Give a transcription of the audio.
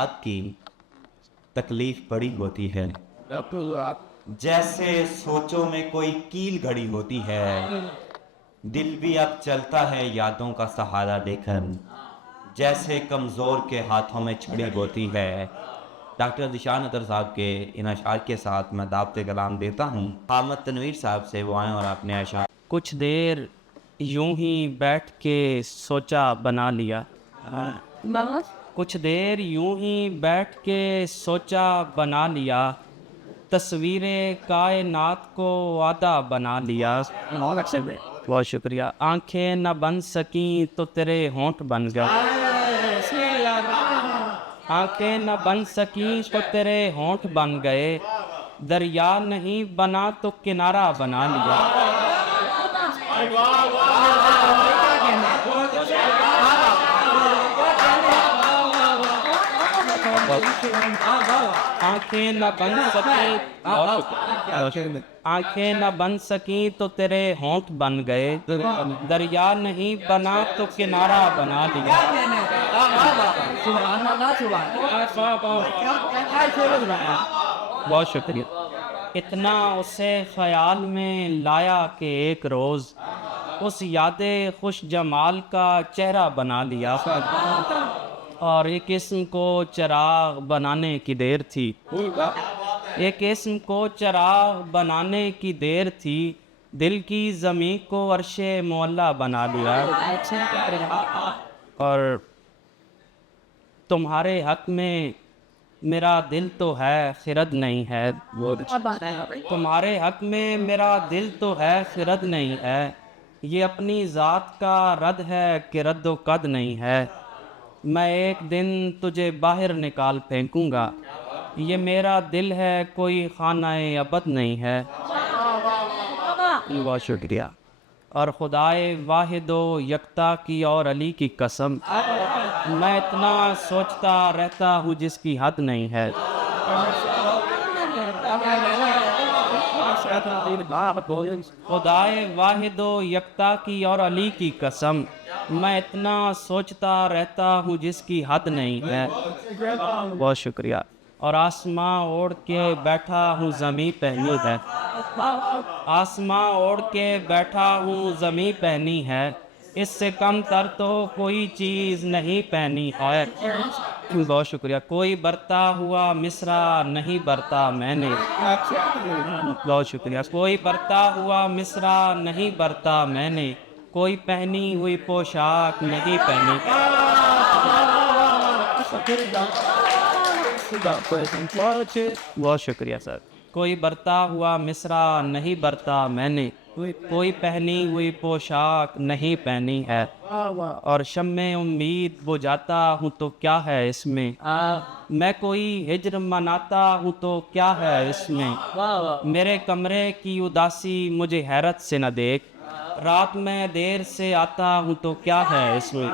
ہاتھ کی تکلیف بڑی ہوتی ہے، جیسے سوچوں میں کوئی کیل گھڑی ہوتی ہے، دل بھی اب چلتا ہے یادوں کا سہارا لے کر، جیسے کمزور کے ہاتھوں میں چھڑی ہوتی ہے۔ ڈاکٹر ذیشان اطہر صاحب کے ان اشعار کے ساتھ میں دعوت کلام دیتا ہوں حامد تنویر صاحب سے، وہ آئیں اور اپنے اشعار۔ کچھ دیر یوں ہی بیٹھ کے سوچا بنا لیا، کچھ دیر یوں ہی بیٹھ کے سوچا بنا لیا، تصویر کائنات کو وعدہ بنا لیا۔ بہت شکریہ۔ آنکھیں نہ بن سکیں تو تیرے ہونٹ بن گئے، آنکھیں نہ بن سکیں تو تیرے ہونٹ بن گئے، دریا نہیں بنا تو کنارہ بنا لیا۔ آنکھیں نہ بن سکیں، آنکھیں نہ بن سکیں تو تیرے ہونٹ بن گئے، دریا نہیں بنا تو کنارہ بنا لیا۔ بہت شکریہ۔ اتنا اسے خیال میں لایا کہ ایک روز اس یاد خوش جمال کا چہرہ بنا لیا، اور ایک اسم کو چراغ بنانے کی دیر تھی، ایک اسم کو چراغ بنانے کی دیر تھی، دل کی زمین کو عرش معلیٰ بنا لیا۔ اور تمہارے حق میں میرا دل تو ہے خرد نہیں ہے، تمہارے حق میں میرا دل تو ہے خرد نہیں ہے، یہ اپنی ذات کا رد ہے کہ رد و قد نہیں ہے، میں ایک دن تجھے باہر نکال پھینکوں گا، یہ میرا دل ہے کوئی خانہ ابد نہیں ہے۔ بہت شکریہ۔ اور خدائے واحد و یکتا کی اور علی کی قسم، میں اتنا سوچتا رہتا ہوں جس کی حد نہیں ہے۔ خدائے واحد و یکتا کی اور علی کی قسم، میں اتنا سوچتا رہتا ہوں جس کی حد نہیں ہے۔ بہت شکریہ۔ اور آسماں اوڑھ کے بیٹھا ہوں زمیں پہنی ہے، آسماں اوڑھ کے بیٹھا ہوں زمیں پہنی ہے، اس سے کم تر تو کوئی چیز نہیں پہنی ہے۔ بہت شکریہ۔ کوئی برتا ہوا مصرع نہیں برتا میں نے، بہت شکریہ۔ کوئی برتا ہوا مصرع نہیں برتا میں نے، کوئی پہنی ہوئی پوشاک نہیں پہنی۔ بہت شکریہ سر۔ کوئی برتا ہوا مصرع نہیں برتا میں نے، کوئی پہنی ہوئی پوشاک نہیں پہنی ہے، اور شمع امید بجھاتا ہوں تو کیا ہے اس میں، میں کوئی ہجر مناتا ہوں تو کیا ہے اس میں، میرے کمرے کی اداسی مجھے حیرت سے نہ دیکھ، رات میں دیر سے آتا ہوں تو کیا ہے اس میں۔